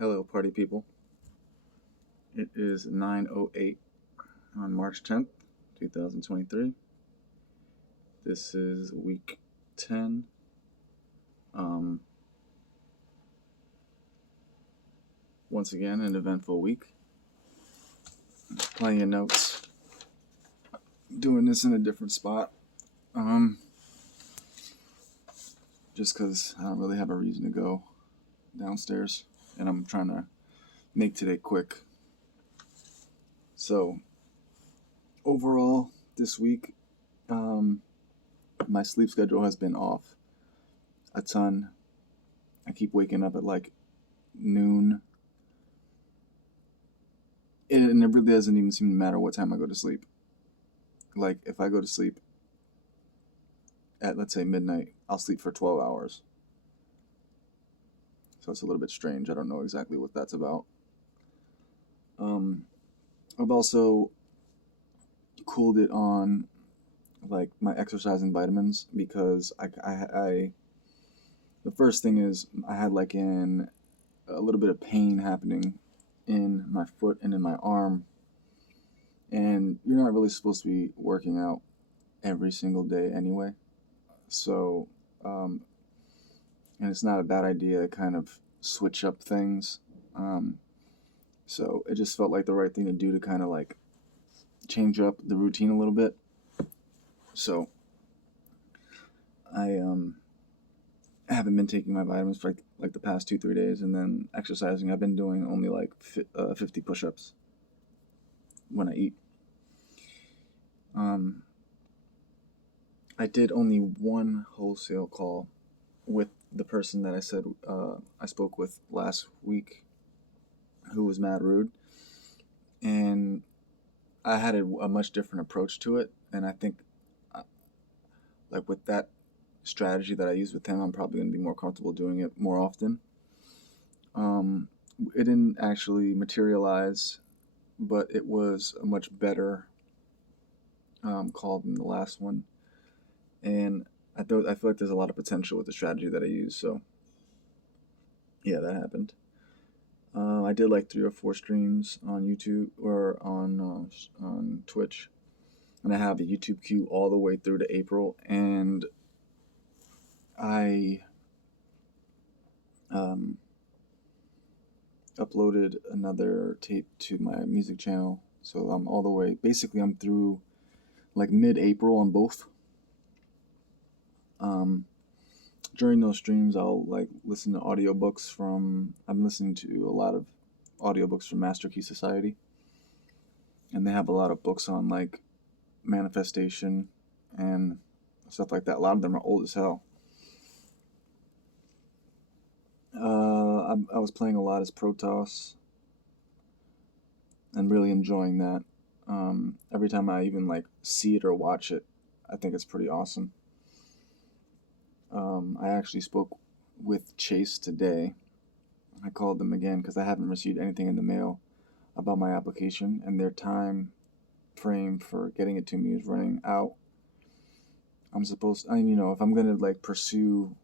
Hello, party people. It is 9:08 on March 10th, 2023. This is week 10. Um, Once again, an eventful week. Plenty of notes. Doing this in a different spot. Just because I don't really have a reason to go downstairs, and I'm trying to make today quick. So, overall, this week, my sleep schedule has been off a ton. I keep waking up at like noon. And it really doesn't even seem to matter what time I go to sleep. Like, if I go to sleep at, let's say, midnight, I'll sleep for 12 hours. So it's a little bit strange. I don't know exactly what that's about. I've also cooled it on, like, my exercise and vitamins because the first thing is I had, like, a little bit of pain happening in my foot and in my arm. And you're not really supposed to be working out every single day anyway. So, and it's not a bad idea to kind of switch up things. So it just felt like the right thing to do to kind of like change up the routine a little bit. So I haven't been taking my vitamins for like the past 2-3 days, and then exercising. I've been doing only like 50 push-ups when I eat. I did only one wholesale call with the person that I said I spoke with last week, who was mad rude, and I had a much different approach to it, and I think, like, with that strategy that I used with him, I'm probably going to be more comfortable doing it more often. It didn't actually materialize, but it was a much better call than the last one, and I feel like there's a lot of potential with the strategy that I use. So yeah, that happened. I did like 3 or 4 streams on YouTube or on Twitch, and I have a YouTube queue all the way through to April, and I uploaded another tape to my music channel, so I'm all the way. Basically, I'm through like mid-April on both. During those streams, I'll like listen to audiobooks from. I'm listening to a lot of audiobooks from Master Key Society, and they have a lot of books on like manifestation and stuff like that. A lot of them are old as hell. I was playing a lot as Protoss and really enjoying that. Every time I even like see it or watch it, I think it's pretty awesome. I actually spoke with Chase today. I called them again because I haven't received anything in the mail about my application, and their time frame for getting it to me is running out. If I'm gonna like pursue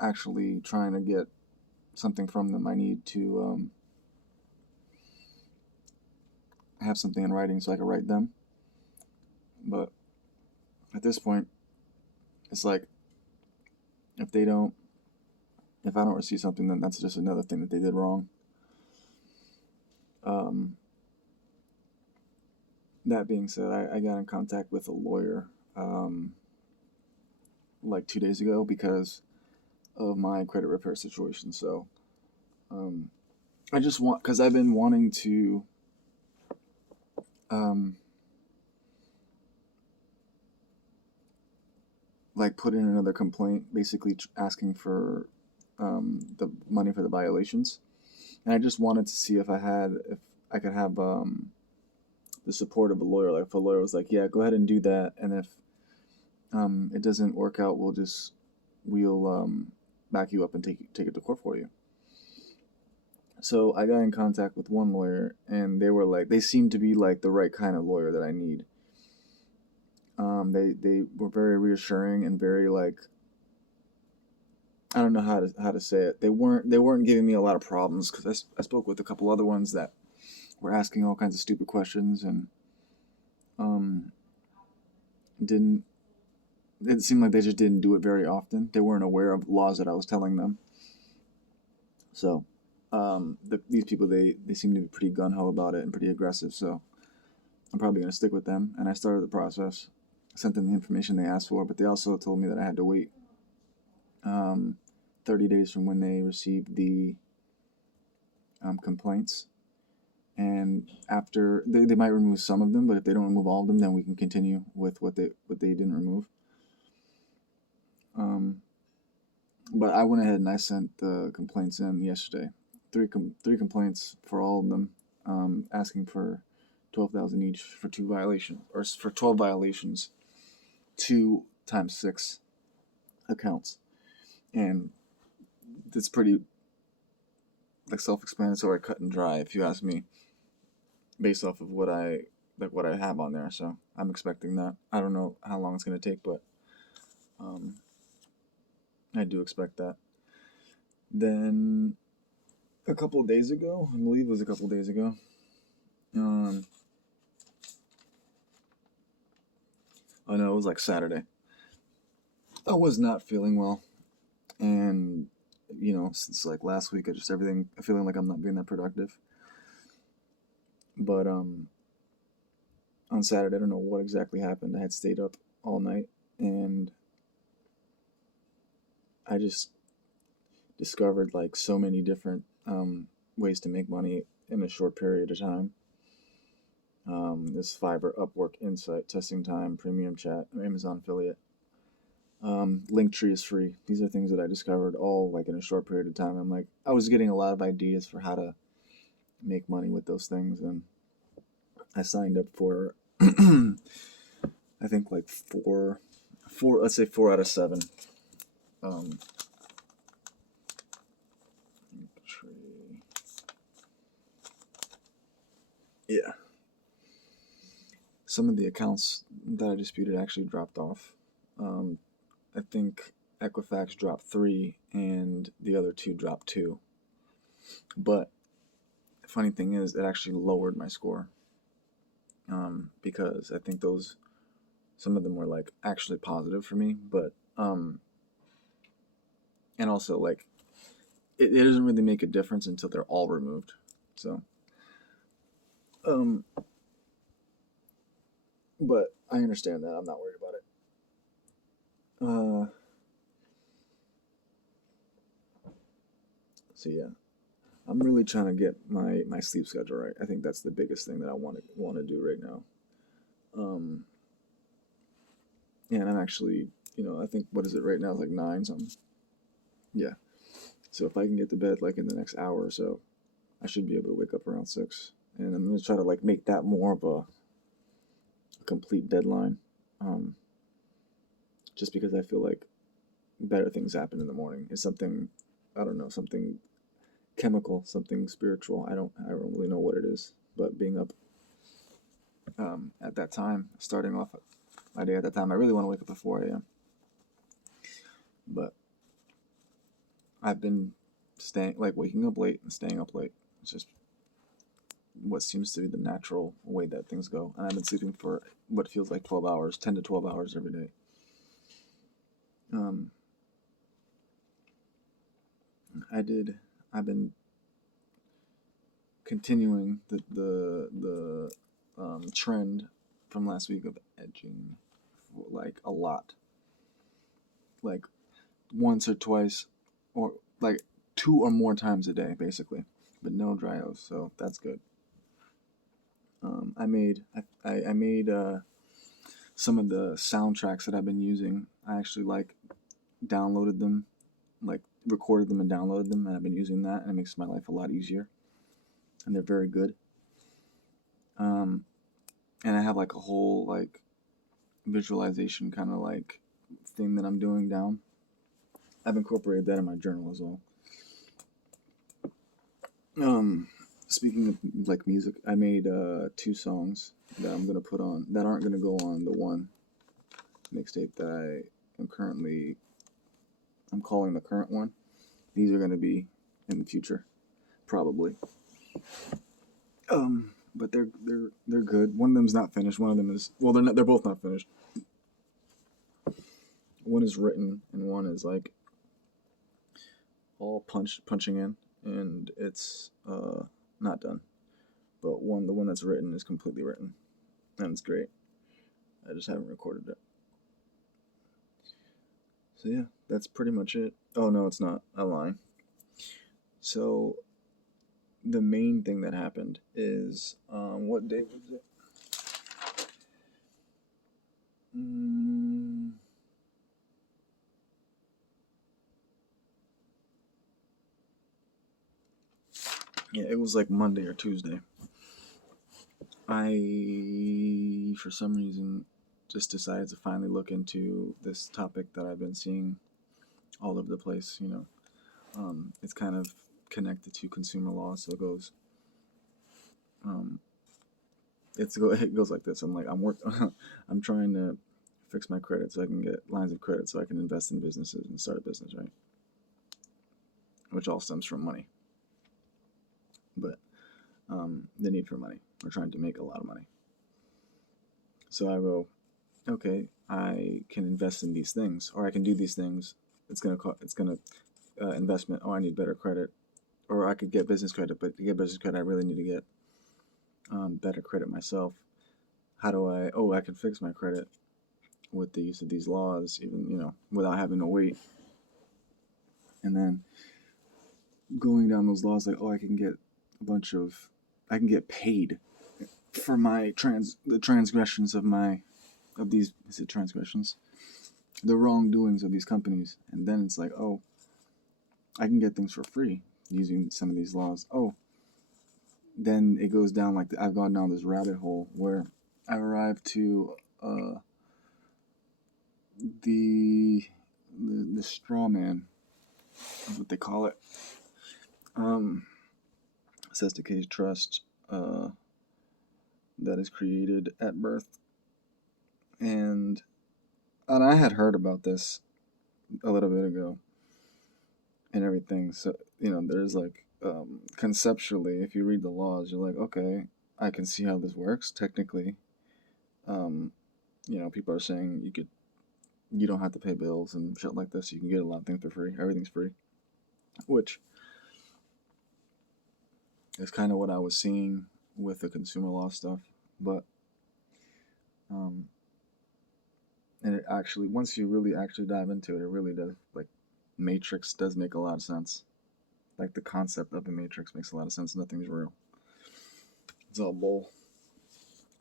actually trying to get something from them, I need to have something in writing so I can write them. But at this point, it's like if I don't receive something, then that's just another thing that they did wrong. That being said, I got in contact with a lawyer like 2 days ago because of my credit repair situation. So I just because I've been wanting to like put in another complaint, basically asking for the money for the violations, and I just wanted to see if I could have the support of a lawyer. Like if a lawyer was like, yeah, go ahead and do that, and if it doesn't work out, we'll back you up and take it to court for you. So I got in contact with one lawyer, and they seemed to be like the right kind of lawyer that I need. They were very reassuring and very like I don't know how to say it. They weren't giving me a lot of problems because I spoke with a couple other ones that were asking all kinds of stupid questions and um didn't it seemed like they just didn't do it very often. They weren't aware of laws that I was telling them. So these people they seem to be pretty gun ho about it and pretty aggressive. So I'm probably gonna stick with them. And I started the process, sent them the information they asked for, but they also told me that I had to wait um, 30 days from when they received the complaints. And after they might remove some of them, but if they don't remove all of them, then we can continue with what they didn't remove. Um, but I went ahead and I sent the complaints in yesterday. Three complaints for all of them, asking for 12,000 each for 2 violations, or for 12 violations, 2 times 6 accounts, and it's pretty like self-explanatory, cut and dry, if you ask me, based off of what I have on there. So I'm expecting that. I don't know how long it's gonna take, but um, I do expect that. Then a couple of days ago, I believe it was a couple of days ago. Um, oh no, it was like Saturday. I was not feeling well, and since like last week, I just everything feeling like I'm not being that productive. But on Saturday, I don't know what exactly happened. I had stayed up all night, and I just discovered like so many different ways to make money in a short period of time. This Fiverr, Upwork, Insight, Testing Time, Premium Chat, Amazon affiliate. Linktree is free. These are things that I discovered all like in a short period of time. I was getting a lot of ideas for how to make money with those things, and I signed up for I think like four, let's say 4 out of 7. Um, yeah, some of the accounts that I disputed actually dropped off. Um, I think Equifax dropped 3, and the other 2 dropped 2. But the funny thing is, it actually lowered my score, because I think some of them were like actually positive for me, but and also like it doesn't really make a difference until they're all removed. So um, but I understand that. I'm not worried about it. So yeah, I'm really trying to get my sleep schedule right. I think that's the biggest thing that I want to do right now. Um, and I'm actually, I think what is it right now? It's like 9 something. Yeah. So if I can get to bed like in the next hour or so, I should be able to wake up around 6. And I'm gonna try to like make that more of a complete deadline. Um, just because I feel like better things happen in the morning. It's something, I don't know, something chemical, something spiritual. I don't really know what it is, but being up at that time, starting off my day at that time, I really want to wake up at 4 a.m. But I've been waking up late and staying up late. It's just what seems to be the natural way that things go. And I've been sleeping for what feels like 12 hours, 10 to 12 hours every day. Um, I've been continuing the trend from last week of edging like a lot, like once or twice, or like 2 or more times a day, basically, but no dryos, so that's good. I made some of the soundtracks that I've been using. I actually like downloaded them, like recorded them and downloaded them, and I've been using that, and it makes my life a lot easier. And they're very good. Um, and I have like a whole like visualization kind of like thing that I'm doing down. I've incorporated that in my journal as well. Um, Speaking of like music, I made 2 songs that I'm gonna put on that aren't gonna go on the one mixtape that I am currently I'm calling the current one. These are going to be in the future, probably. But they're good. One of them's not finished. One of them is, well, they're both not finished. One is written and one is like all punching in, and it's not done. But the one that's written is completely written, and it's great. I just haven't recorded it. So yeah, that's pretty much it. Oh no, it's not. I'm lying. So the main thing that happened is what day was it? Yeah, it was like Monday or Tuesday. I, for some reason, just decided to finally look into this topic that I've been seeing all over the place. It's kind of connected to consumer law, so it goes. It goes like this. I'm trying to fix my credit so I can get lines of credit so I can invest in businesses and start a business, right? Which all stems from money. But the need for money. We're trying to make a lot of money. So I go, okay, I can invest in these things, or I can do these things. It's gonna investment. Oh, I need better credit, or I could get business credit. But to get business credit, I really need to get better credit myself. How do I? Oh, I can fix my credit with the use of these laws, even without having to wait. And then going down those laws, like, oh, I can get paid for the transgressions of these, is it transgressions? The wrongdoings of these companies. And then it's like, oh, I can get things for free using some of these laws. Oh, then it goes down like I've gone down this rabbit hole where I arrived to the straw man, is what they call it. Sestakase trust that is created at birth. And I had heard about this a little bit ago and everything. So, there's like, conceptually, if you read the laws, you're like, okay, I can see how this works technically. People are saying you don't have to pay bills and shit like this. You can get a lot of things for free. Everything's free, which is kind of what I was seeing with the consumer law stuff. But, and it actually, once you really actually dive into it, it really does, like, Matrix does make a lot of sense. Like, the concept of the Matrix makes a lot of sense. Nothing's real. It's all bull.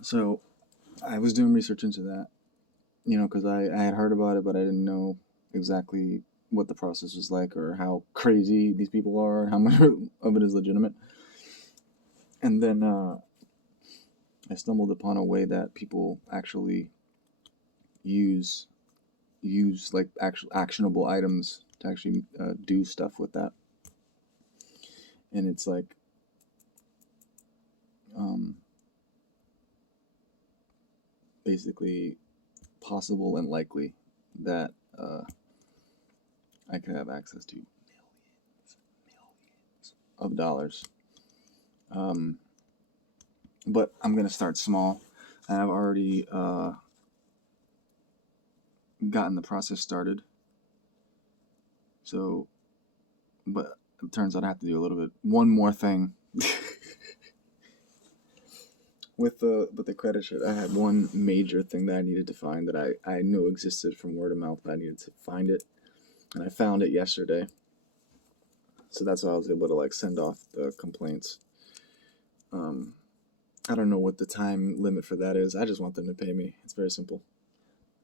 So, I was doing research into that, because I had heard about it, but I didn't know exactly what the process was like or how crazy these people are, how much of it is legitimate. And then I stumbled upon a way that people actually use like actual actionable items to actually do stuff with that. And it's like basically possible and likely that I could have access to millions of dollars. But I'm going to start small. I've already gotten the process started. So, but it turns out I have to do one more thing. With the credit shit, I had one major thing that I needed to find that I knew existed from word of mouth, but I needed to find it. And I found it yesterday. So that's why I was able to like send off the complaints. I don't know what the time limit for that is. I just want them to pay me. It's very simple.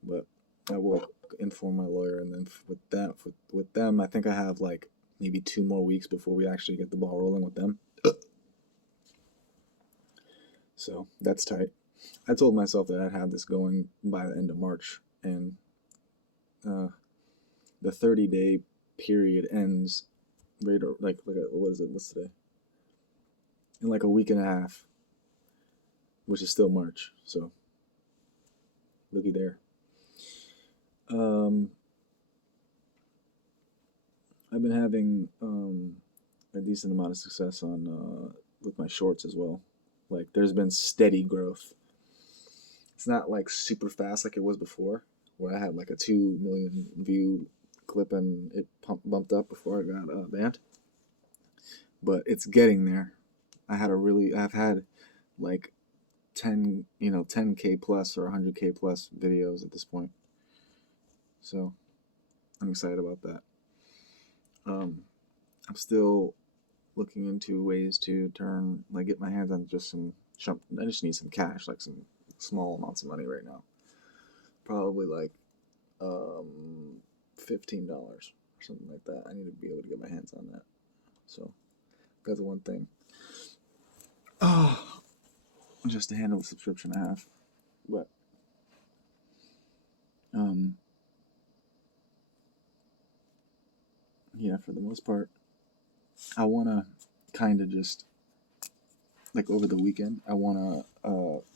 But I will inform my lawyer, and then with them, I think I have like maybe 2 more weeks before we actually get the ball rolling with them. So that's tight. I told myself that I'd have this going by the end of March, and the 30-day period ends right, like what is it? What's today? In like a week and a half, which is still March. So looky there. I've been having a decent amount of success on with my shorts as well. Like there's been steady growth. It's not like super fast like it was before, where I had like a 2 million view clip and it bumped up before I got banned. But it's getting there. I've had like 10K plus or 100K plus videos at this point. So I'm excited about that. I'm still looking into ways to get my hands on just I just need some cash, like some small amounts of money right now. Probably like $15 or something like that. I need to be able to get my hands on that. So that's one thing. Oh, just to handle the subscription I have. But yeah, for the most part, I wanna kind of just like over the weekend, I wanna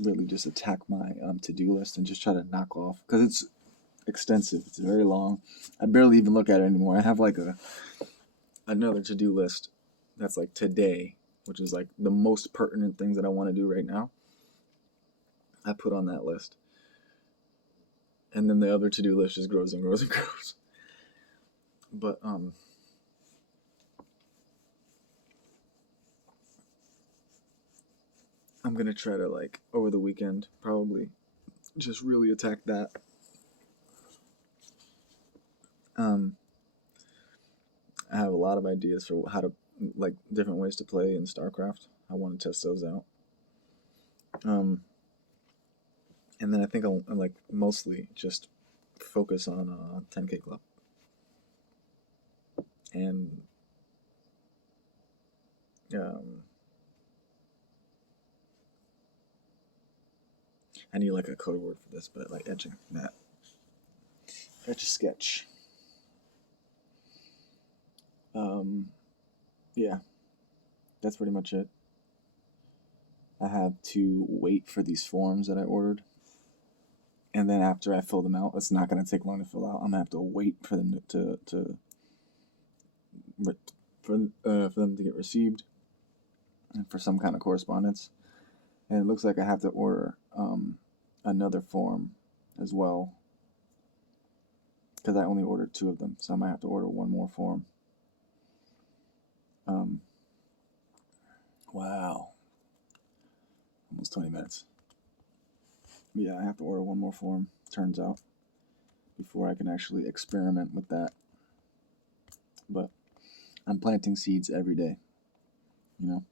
really just attack my to-do list and just try to knock off because it's extensive. It's very long. I barely even look at it anymore. I have like another to-do list that's like today, which is like the most pertinent things that I want to do right now. I put on that list, and then the other to-do list just grows and grows and grows. But I'm gonna try to like over the weekend probably just really attack that. I have a lot of ideas for how to like different ways to play in StarCraft. I want to test those out. And then I think I'll like mostly just focus on 10K Club. And I need like a code word for this, but like etching that. Etch a sketch. Yeah, that's pretty much it. I have to wait for these forms that I ordered. And then after I fill them out, it's not going to take long to fill out. I'm going to have to wait for them for them to get received and for some kind of correspondence. And it looks like I have to order another form as well because I only ordered 2 of them, so I might have to order 1 more form. Wow, almost 20 minutes. Yeah, I have to order 1 more form, turns out, before I can actually experiment with that. But I'm planting seeds every day, you know.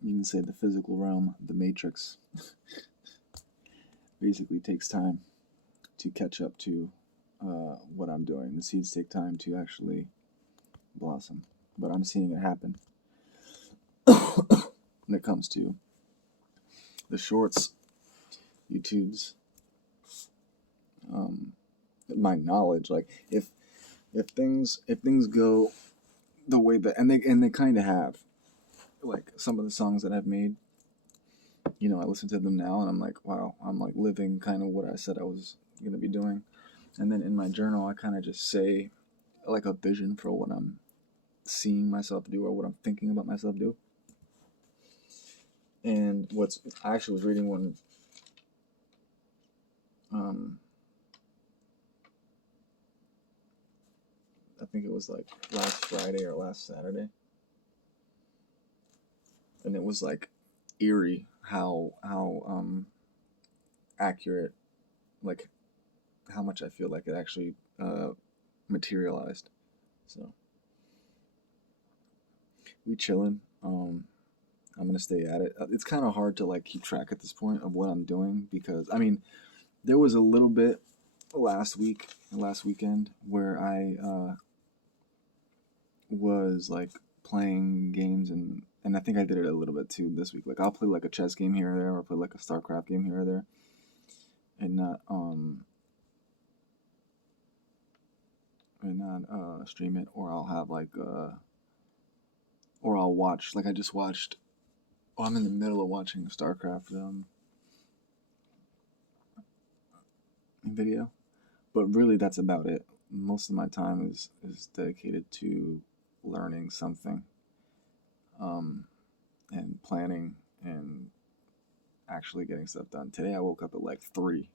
You can say the physical realm, the matrix, basically takes time to catch up to what I'm doing. The seeds take time to actually blossom, but I'm seeing it happen. When it comes to the shorts, YouTube's, my knowledge, like if things go the way that and they kind of have, like some of the songs that I've made, you know, I listen to them now and I'm like, wow, I'm like living kind of what I said I was gonna be doing. And then in my journal, I kind of just say like a vision for what I'm seeing myself do or what I'm thinking about myself do. And I actually was reading one. I think it was like last Friday or last Saturday, and it was like eerie how accurate, like how much I feel like it actually materialized. So we chilling. I'm gonna stay at it. It's kind of hard to like keep track at this point of what I'm doing because I mean, there was a little bit last weekend where I was like playing games and I think I did it a little bit too this week. Like I'll play like a chess game here or there, or play like a StarCraft game here or there, and not stream it, or I'll have like or I'll watch. Like I just watched. Oh, I'm in the middle of watching a StarCraft video, but really that's about it. most of my time is dedicated to learning something, um, and planning and actually getting stuff done. Today I woke up at like 3,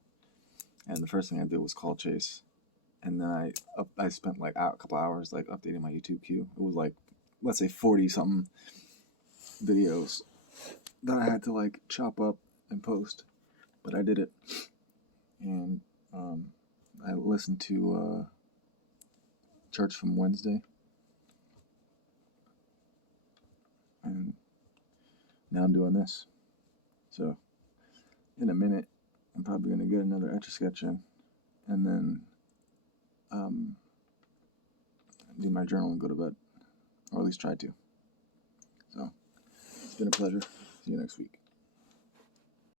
and the first thing I did was call Chase, and then I spent like a couple hours like updating my YouTube queue. It was like, let's say 40 something videos that I had to like chop up and post, but I did it. And I listened to Church from Wednesday, and now I'm doing this. So in a minute, I'm probably gonna get another Etch a Sketch in, and then um, do my journal and go to bed, or at least try to. So it's been a pleasure. See you next week.